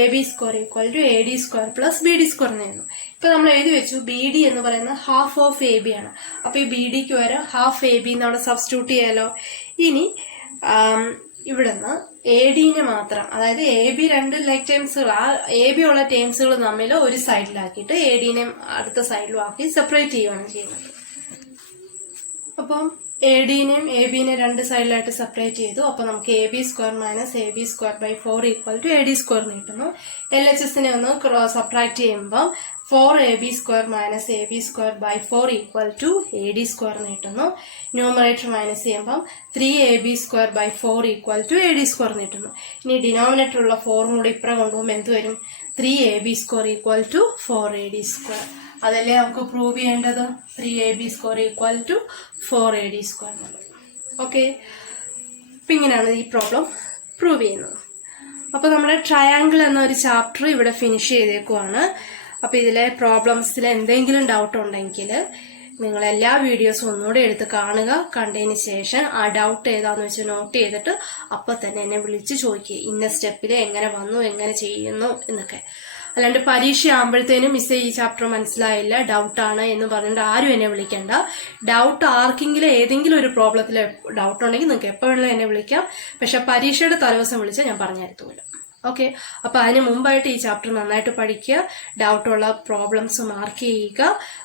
AB square equal to AD square plus BD square എന്നായിരുന്നു. ഇപ്പൊ നമ്മൾ എഴുതി വെച്ചു BD എന്ന് പറയുന്നത് ഹാഫ് ഓഫ് AB ആണ്. അപ്പൊ ഈ BDക്ക് വരെ ഹാഫ് AB എന്നവിടെ സബ്സ്റ്റിറ്റ്യൂട്ട് ചെയ്യാലോ. ഇനി ഇവിടുന്ന് ADനെ മാത്രം, അതായത് AB രണ്ട് ലൈക്ക് ടേംസുകൾ, ആ AB ഉള്ള ടേംസുകൾ തമ്മിൽ ഒരു സൈഡിലാക്കിയിട്ട് ADനെ അടുത്ത സൈഡിലും ആക്കി സെപ്പറേറ്റ് ചെയ്യുകയാണ് ചെയ്യുന്നത്. അപ്പം ADനെയും ABനെ രണ്ട് സൈഡിലായിട്ട് സെപ്പറേറ്റ് ചെയ്തു. അപ്പൊ നമുക്ക് AB square minus AB square by 4 equal to AD square കിട്ടുന്നു. LHSനെ ഒന്ന് സബ്ട്രാക്ട് ചെയ്യുമ്പോൾ 4AB square minus AB square by 4 equal to AD square കിട്ടുന്നു. ന്യൂമറേറ്റർ മൈനസ് ചെയ്യുമ്പോൾ 3AB square by 4 equal to AD square കിട്ടുന്നു. ഇനി ഡിനോമിനേറ്ററുള്ള 4 കൂടി ഇപ്പുറം കൊണ്ടുപോകുമ്പോൾ എന്ത് വരും? 3AB square equal to 4AD square. അതല്ലേ നമുക്ക് പ്രൂവ് ചെയ്യേണ്ടത്. 3AB square equal to 4AD square. Okay, അപ്പൊ ഇങ്ങനെയാണ് ഈ പ്രോബ്ലം പ്രൂവ് ചെയ്യുന്നത്. അപ്പൊ നമ്മുടെ ട്രയാങ്കിൾ എന്ന ഒരു ചാപ്റ്റർ ഇവിടെ ഫിനിഷ് ചെയ്തേക്കുവാണ്. അപ്പൊ ഇതിലെ പ്രോബ്ലംസിൽ എന്തെങ്കിലും ഡൗട്ട് ഉണ്ടെങ്കിൽ നിങ്ങൾ എല്ലാ വീഡിയോസും ഒന്നുകൂടെ എടുത്ത് കാണുക. കണ്ടതിന് ശേഷം ആ ഡൗട്ട് ഏതാന്ന് വെച്ച് നോട്ട് ചെയ്തിട്ട് അപ്പൊ തന്നെ എന്നെ വിളിച്ച് ചോദിക്കുക, ഇന്ന സ്റ്റെപ്പിൽ എങ്ങനെ വന്നു, എങ്ങനെ ചെയ്യുന്നു എന്നൊക്കെ. അല്ലാണ്ട് പരീക്ഷ ആകുമ്പോഴത്തേനും മിസ്സേ ഈ ചാപ്റ്റർ മനസ്സിലായില്ല, ഡൗട്ടാണ് എന്ന് പറഞ്ഞിട്ട് ആരും എന്നെ വിളിക്കണ്ട. ഡൗട്ട് ആർക്കെങ്കിലും ഏതെങ്കിലും ഒരു പ്രോബ്ലത്തിൽ ഡൗട്ട് ഉണ്ടെങ്കിൽ നിങ്ങൾക്ക് എപ്പോൾ വേണമെങ്കിലും എന്നെ വിളിക്കാം. പക്ഷെ പരീക്ഷയുടെ തലേദിവസം വിളിച്ചാൽ ഞാൻ പറഞ്ഞു തരത്തുമില്ല. ഓക്കെ, അപ്പൊ അതിന് മുമ്പായിട്ട് ഈ ചാപ്റ്റർ നന്നായിട്ട് പഠിക്കുക. ഡൗട്ടുള്ള പ്രോബ്ലംസ് മാർക്ക് ചെയ്യുക.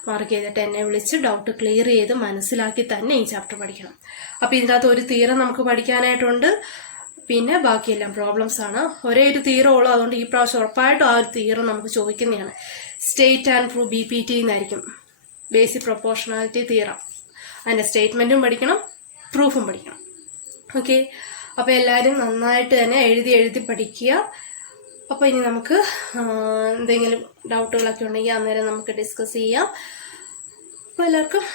മാർക്ക് ചെയ്തിട്ട് എന്നെ വിളിച്ച് ഡൗട്ട് ക്ലിയർ ചെയ്ത് മനസ്സിലാക്കി തന്നെ ഈ ചാപ്റ്റർ പഠിക്കണം. അപ്പൊ ഇതിനകത്ത് ഒരു തീരം നമുക്ക് പഠിക്കാനായിട്ടുണ്ട്. പിന്നെ ബാക്കിയെല്ലാം പ്രോബ്ലംസ് ആണ്. ഒരേ ഒരു തീരം ഉള്ളൂ, അതുകൊണ്ട് ഈ പ്രാവശ്യം ഉറപ്പായിട്ടും ആ ഒരു തീരം നമുക്ക് ചോദിക്കുന്നതാണ്. സ്റ്റേറ്റ് ആൻഡ് പ്രൂവ് BPT എന്നായിരിക്കും, ബേസിക് പ്രൊപ്പോർഷണാലിറ്റി തീരം. അതിന്റെ സ്റ്റേറ്റ്മെന്റും പഠിക്കണം, പ്രൂഫും പഠിക്കണം. ഓക്കെ, അപ്പൊ എല്ലാവരും നന്നായിട്ട് തന്നെ എഴുതി പഠിക്കുക. അപ്പൊ ഇനി നമുക്ക് എന്തെങ്കിലും ഡൗട്ടുകളൊക്കെ ഉണ്ടെങ്കിൽ അന്നേരം നമുക്ക് ഡിസ്കസ് ചെയ്യാം. അപ്പൊ എല്ലാവർക്കും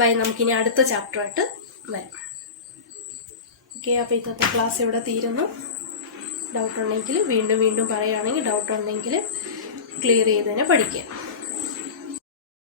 ബൈ. നമുക്കിനി അടുത്ത ചാപ്റ്ററായിട്ട് വരാം. ഓക്കെ, അപ്പോൾ ഇന്നത്തെ ക്ലാസ് ഇവിടെ തീരുന്നു. ഡൗട്ട് ഉണ്ടെങ്കിൽ വീണ്ടും പറയുകയാണെങ്കിൽ ഡൗട്ട് ഉണ്ടെങ്കിൽ ക്ലിയർ ചെയ്ത് തന്നെ പഠിക്കുക.